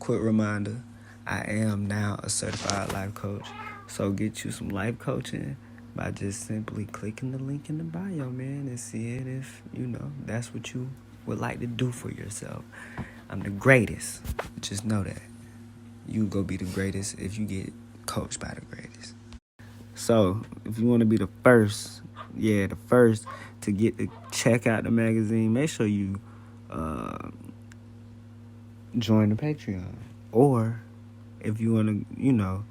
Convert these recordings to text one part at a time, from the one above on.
quick reminder, I am now a certified life coach. So get you some life coaching by just simply clicking the link in the bio, man, and seeing if, that's what you would like to do for yourself. I'm the greatest. Just know that. You go be the greatest if you get coached by the greatest. So, if you want to be the first to get to check out the magazine, make sure you join the Patreon. Or, if you want to,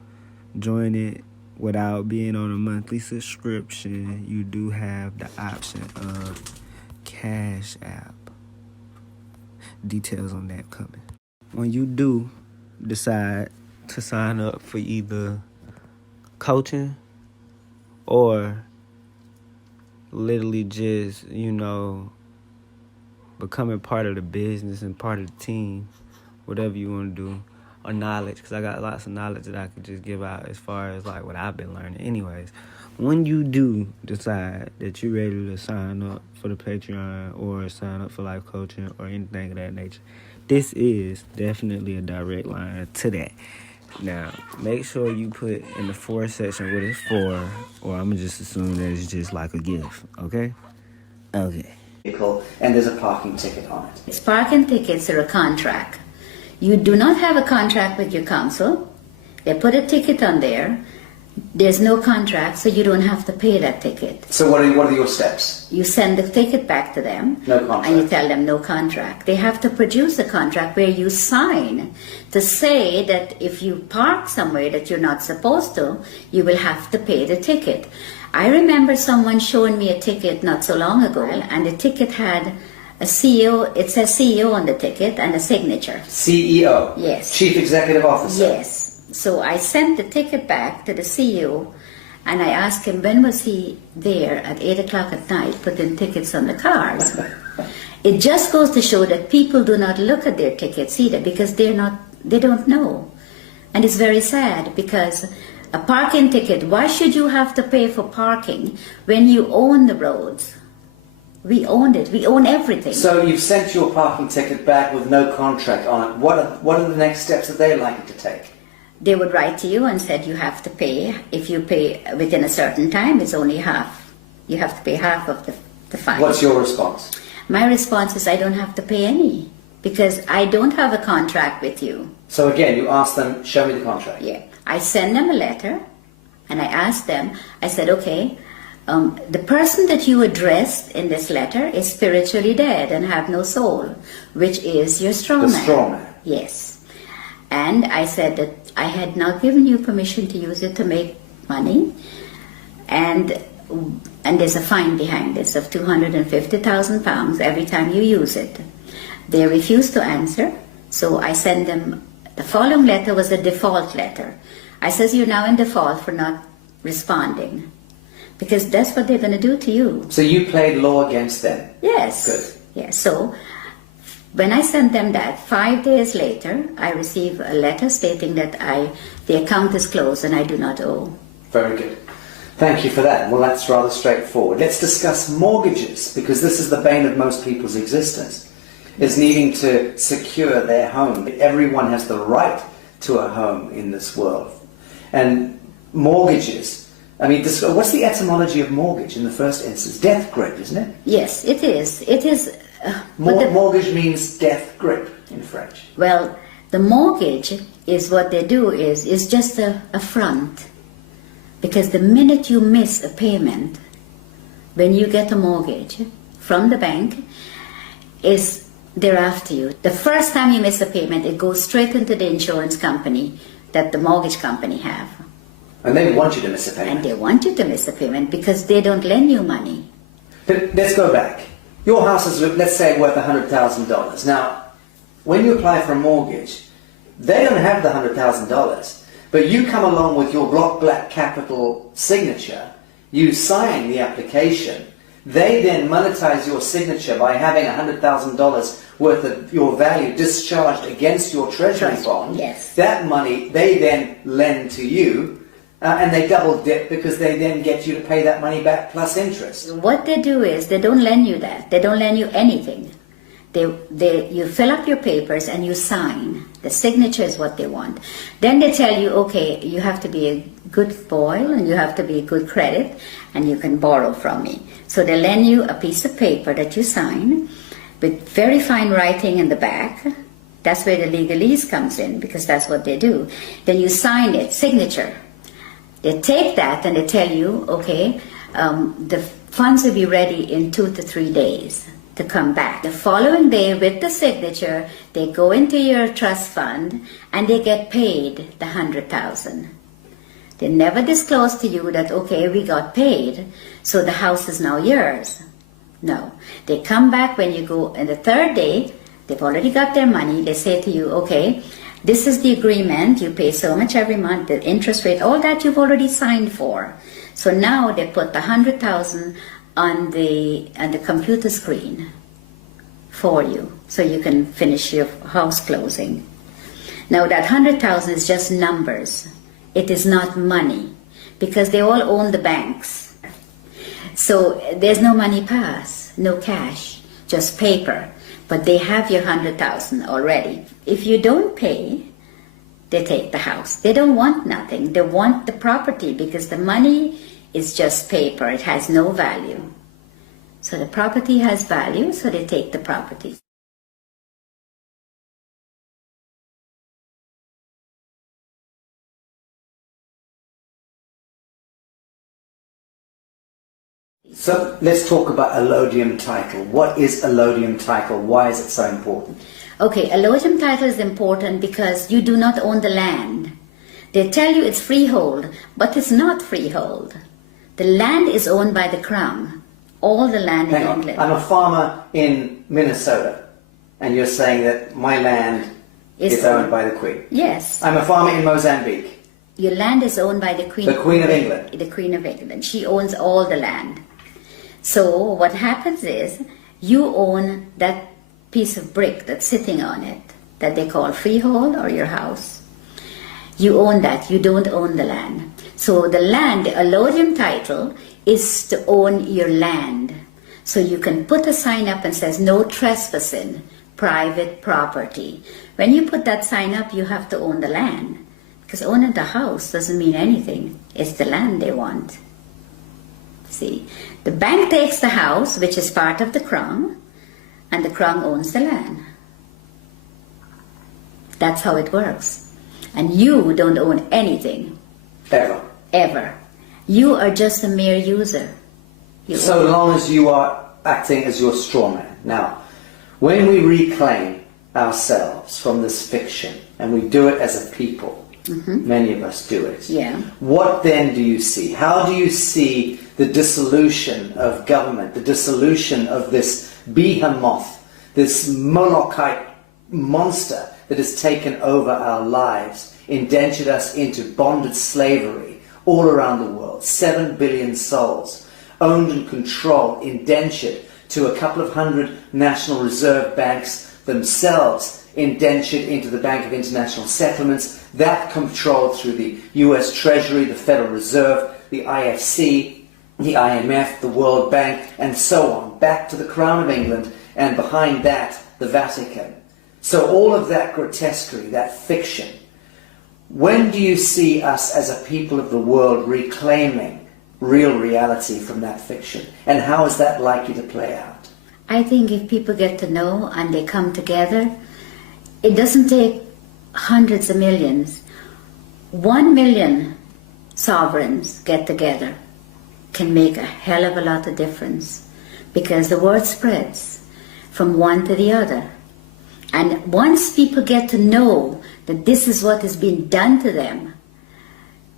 join it without being on a monthly subscription, you do have the option of Cash App. Details on that coming. When you do decide to sign up for either coaching or literally just, becoming part of the business and part of the team, whatever you want to do, or knowledge, because I got lots of knowledge that I could just give out as far as like what I've been learning. Anyways, when you do decide that you're ready to sign up for the Patreon or sign up for life coaching or anything of that nature, this is definitely a direct line to that. Now, make sure you put in the for section what it's for, or I'm going to just assume that it's just like a gift, okay? Okay. And there's a parking ticket on it. It's parking tickets are a contract. You do not have a contract with your council. They put a ticket on there. There's no contract, so you don't have to pay that ticket. So what are your steps? You send the ticket back to them. No contract. And you tell them no contract. They have to produce a contract where you sign to say that if you park somewhere that you're not supposed to, you will have to pay the ticket. I remember someone showing me a ticket not so long ago, and the ticket had a CEO, it says CEO on the ticket and a signature. CEO? Yes. Chief Executive Officer? Yes. So I sent the ticket back to the CEO, and I asked him when was he there at 8 o'clock at night putting tickets on the cars. It just goes to show that people do not look at their tickets either because they don't know. And it's very sad because a parking ticket, why should you have to pay for parking when you own the roads? We owned it. We own everything. So you've sent your parking ticket back with no contract on it. What are the next steps that they're likely to take? They would write to you and said you have to pay. If you pay within a certain time, it's only half. You have to pay half of the fine. What's your response? My response is I don't have to pay any because I don't have a contract with you. So again, you ask them, show me the contract. Yeah. I send them a letter and I ask them, I said, okay, the person that you addressed in this letter is spiritually dead and have no soul, which is your straw man. The straw man. Yes. And I said that I had not given you permission to use it to make money, and there's a fine behind this of £250,000 every time you use it. They refused to answer, so I sent them, the following letter was a default letter. I says you're now in default for not responding, because that's what they're going to do to you. So you played law against them? Yes. Good. Yes, so when I sent them that, 5 days later, I received a letter stating that the account is closed and I do not owe. Very good. Thank you for that. Well, that's rather straightforward. Let's discuss mortgages, because this is the bane of most people's existence, is needing to secure their home. Everyone has the right to a home in this world. And mortgages, what's the etymology of mortgage in the first instance? Death grip, isn't it? Yes, it is. It is. Mortgage means death grip in French. Well, the mortgage is what they do is just a front. Because the minute you miss a payment, when you get a mortgage from the bank, they're after you. The first time you miss a payment, it goes straight into the insurance company that the mortgage company have. And they want you to miss a payment. And they want you to miss a payment because they don't lend you money. But let's go back. Your house is, let's say, worth $100,000. Now, when you apply for a mortgage, they don't have the $100,000, but you come along with your block black capital signature, you sign the application, they then monetize your signature by having $100,000 worth of your value discharged against your treasury bond. Yes. That money they then lend to you, and they double dip because they then get you to pay that money back plus interest. What they do is they don't lend you that. They don't lend you anything. You fill up your papers and you sign. The signature is what they want. Then they tell you, okay, you have to be a good boy and you have to be a good credit and you can borrow from me. So they lend you a piece of paper that you sign with very fine writing in the back. That's where the legalese comes in, because that's what they do. Then you sign it, signature. They take that and they tell you, okay, the funds will be ready in 2 to 3 days to come back. The following day, with the signature, they go into your trust fund and they get paid the 100,000. They never disclose to you that, okay, we got paid, so the house is now yours. No. They come back when you go on the third day. They've already got their money. They say to you, okay, this is the agreement. You pay so much every month, the interest rate, all that you've already signed for. So now they put the 100,000 on the computer screen for you, so you can finish your house closing. Now that 100,000 is just numbers. It is not money, because they all own the banks. So there's no money pass, no cash, just paper. But they have your 100,000 already. If you don't pay, they take the house. They don't want nothing. They want the property, because the money is just paper. It has no value. So the property has value, so they take the property. So let's talk about allodium title. What is allodium title? Why is it so important? Okay, allodium title is important because you do not own the land. They tell you it's freehold, but it's not freehold. The land is owned by the Crown. All the land in England. I'm a farmer in Minnesota, and you're saying that my land is owned by the Queen. Yes. I'm a farmer in Mozambique. Your land is owned by the Queen. The Queen of England. The Queen of England. She owns all the land. So what happens is, you own that piece of brick that's sitting on it, that they call freehold, or your house. You own that. You don't own the land. So the land, the allodium title, is to own your land. So you can put a sign up and says, no trespassing, private property. When you put that sign up, you have to own the land. Because owning the house doesn't mean anything. It's the land they want. See, the bank takes the house, which is part of the Crown, and the Crown owns the land. That's how it works. And you don't own anything. Ever. Ever. You are just a mere user. So long as you are acting as your straw man. Now, when we reclaim ourselves from this fiction, and we do it as a people, many of us do it, what then do you see? How do you see the dissolution of government, the dissolution of this behemoth, this Molochite monster that has taken over our lives, indentured us into bonded slavery all around the world, 7 billion souls, owned and controlled, indentured to a couple of hundred National Reserve banks themselves, indentured into the Bank of International Settlements, that controlled through the US Treasury, the Federal Reserve, the IFC, the IMF, the World Bank, and so on, back to the Crown of England, and behind that, the Vatican. So all of that grotesquerie, that fiction, when do you see us as a people of the world reclaiming real reality from that fiction? And how is that likely to play out? I think if people get to know and they come together, it doesn't take hundreds of millions. 1 million sovereigns get together can make a hell of a lot of difference, because the word spreads from one to the other. And once people get to know that this is what is being done to them,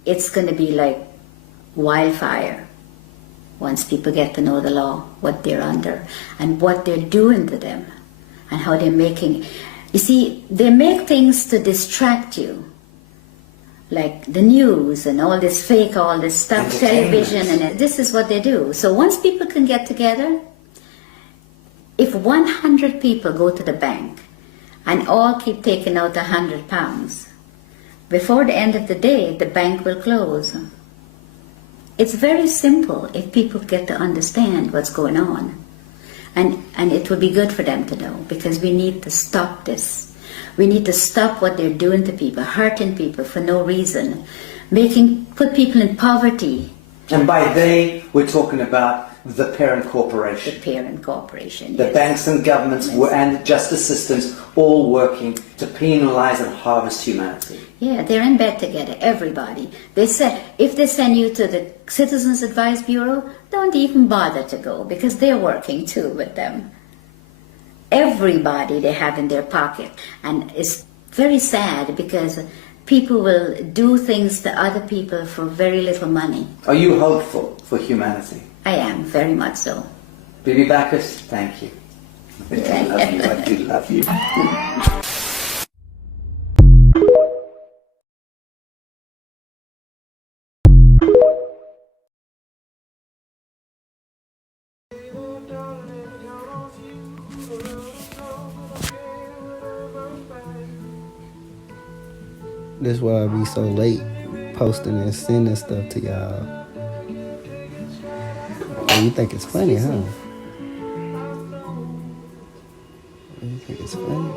it's going to be like wildfire. Once people get to know the law, what they're under, and what they're doing to them, and how they're making... You see, they make things to distract you, like the news and all this fake, all this stuff, television, and this is what they do. So once people can get together, if 100 people go to the bank and all keep taking out £100, before the end of the day, the bank will close. It's very simple if people get to understand what's going on. And it would be good for them to know, because we need to stop this. We need to stop what they're doing to people, hurting people for no reason, put people in poverty. And by they, we're talking about the parent The corporation. parent corporation. The yes. banks and governments and justice systems all working to penalize and harvest humanity. Yeah, they're in bed together, everybody. They said, if they send you to the Citizens Advice Bureau, don't even bother to go, because they're working too with them. Everybody they have in their pocket. And it's very sad, because people will do things to other people for very little money. Are you hopeful for humanity? I am, very much so. Bibi Bacchus, thank you. I love you, I do love you. This is why I be so late posting and sending stuff to y'all. Oh, you think it's funny, huh? You think it's funny?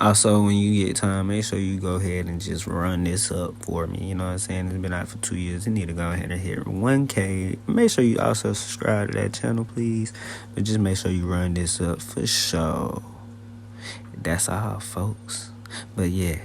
Also, when you get time, make sure you go ahead and just run this up for me. You know what I'm saying? It's been out for 2 years. You need to go ahead and hit 1K. Make sure you also subscribe to that channel, please. But just make sure you run this up for sure. That's all, folks. But yeah.